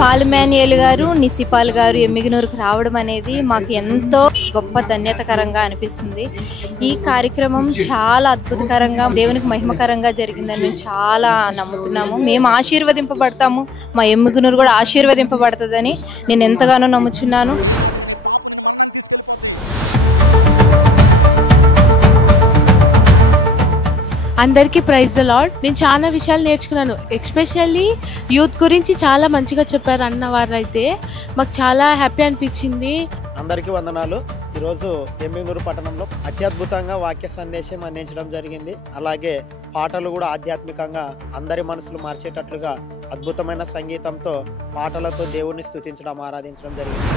Paul Manuel గారు, నిసిపాల్ గారు ఎమ్మిగనూరుకు రావడం అనేది మాకు ఎంతో గొప్ప ధన్యతకరంగా అనిపిస్తుంది. ఈ కార్యక్రమం చాలా అద్భుతకరంగా దేవునికి మహిమకరంగా జరిగిందని మేము చాలా నమ్ముతున్నాము. మేము ఆశీర్వదింపబడతాము, మా ఎమ్మిగనూరు కూడా ఆశీర్వదింపబడుతుందని నేను ఎంతగానో నమ్ముచున్నాను. అందరికీ ప్రైజ్ ద లార్డ్. నేను చాలా విషయాలు నేర్చుకున్నాను. ఎస్పెషల్లీ యూత్ గురించి చాలా మంచిగా చెప్పారు అన్నవారు. అయితే మాకు చాలా హ్యాపీ అనిపించింది. అందరికీ వందనాలు. ఈరోజు ఎమ్మిగనూరు పట్టణంలో అత్యద్భుతంగా వాక్య సందేశం అందించడం జరిగింది. అలాగే పాటలు కూడా ఆధ్యాత్మికంగా అందరి మనసులు మార్చేటట్లుగా అద్భుతమైన సంగీతంతో పాటలతో దేవుణ్ణి స్తుతించడం, ఆరాధించడం జరిగింది.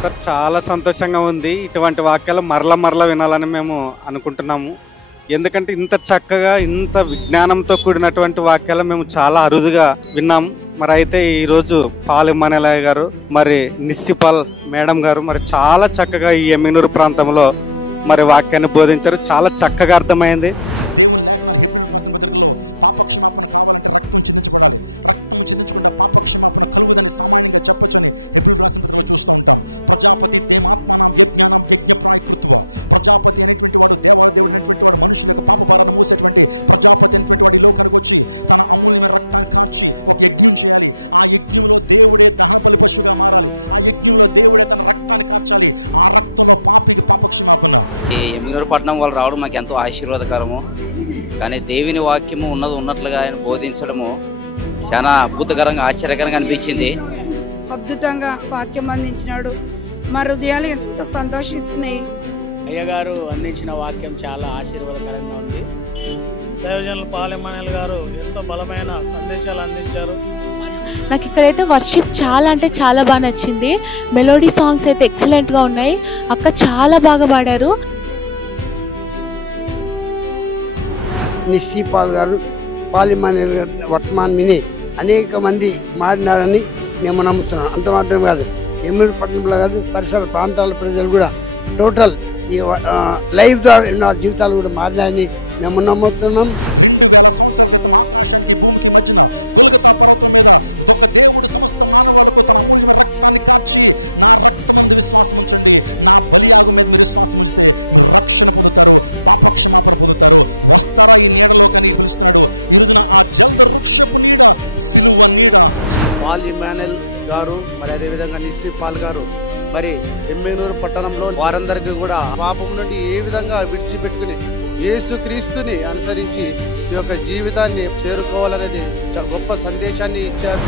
సార్ చాలా సంతోషంగా ఉంది. ఇటువంటి వాక్యాలు మరల వినాలని మేము అనుకుంటున్నాము. ఎందుకంటే ఇంత చక్కగా ఇంత విజ్ఞానంతో కూడినటువంటి వాక్యాలు మేము చాలా అరుదుగా విన్నాము. మరి అయితే ఈరోజు పాల్ మాన్యుయల్ గారు, మరి నిసిపాల్ మేడం గారు మరి చాలా చక్కగా ఈ ఎమ్మిగనూరు ప్రాంతంలో మరి వాక్యాన్ని బోధించారు. చాలా చక్కగా అర్థమైంది. ఈ ఎమ్మిగనూరు పట్టణం వాళ్ళు రావడం మాకు ఎంతో ఆశీర్వాదకరము. కానీ దేవుని వాక్యము ఉన్నట్లుగా ఆయన బోధించడము చాలా అద్భుతకరంగా, ఆశ్చర్యకరంగా అనిపించింది. అద్భుతంగా వాక్యం అందించినాడు. మా హృదయాలు ఎంత సంతోషిస్తున్నాయి. అయ్యగారు అందించిన వాక్యం చాలా ఆశీర్వాదకరంగా ఉంది. దైవజనులు పాల్ మాన్యుయల్ గారు ఎంతో బలమైన సందేశాలు అందించారు. నాకు ఇక్కడైతే వర్షిప్ చాలా అంటే చాలా బాగా నచ్చింది. మెలోడీ సాంగ్స్ అయితే ఎక్సలెంట్గా ఉన్నాయి. అక్క చాలా బాగా పాడారు. నిసిపాల్ గారు, పాల్ మాన్యుయల్ గారు వర్తమాన్ విని అనేక మంది మారినారని మేము నమ్ముతున్నాం. అంత మాత్రమే కాదు, ఎమ్మిగనూరు పట్టణంలో కాదు పరిసర ప్రాంతాల ప్రజలు కూడా టోటల్ ఈ లైవ్ ద్వారా నా జీవితాలు కూడా మారినాయని మేము నమ్ముతున్నాం. పాల్ మాన్యుయల్ గారు, మరి అదేవిధంగా నిసిపాల్ గారు మరి ఎమ్మిగనూరు పట్టణంలో వారందరికీ కూడా పాపం నుండి ఏ విధంగా విడిచిపెట్టుకుని యేసుక్రీస్తుని అనుసరించి ఈ యొక్క జీవితాన్ని చేరుకోవాలనేది గొప్ప సందేశాన్ని ఇచ్చారు.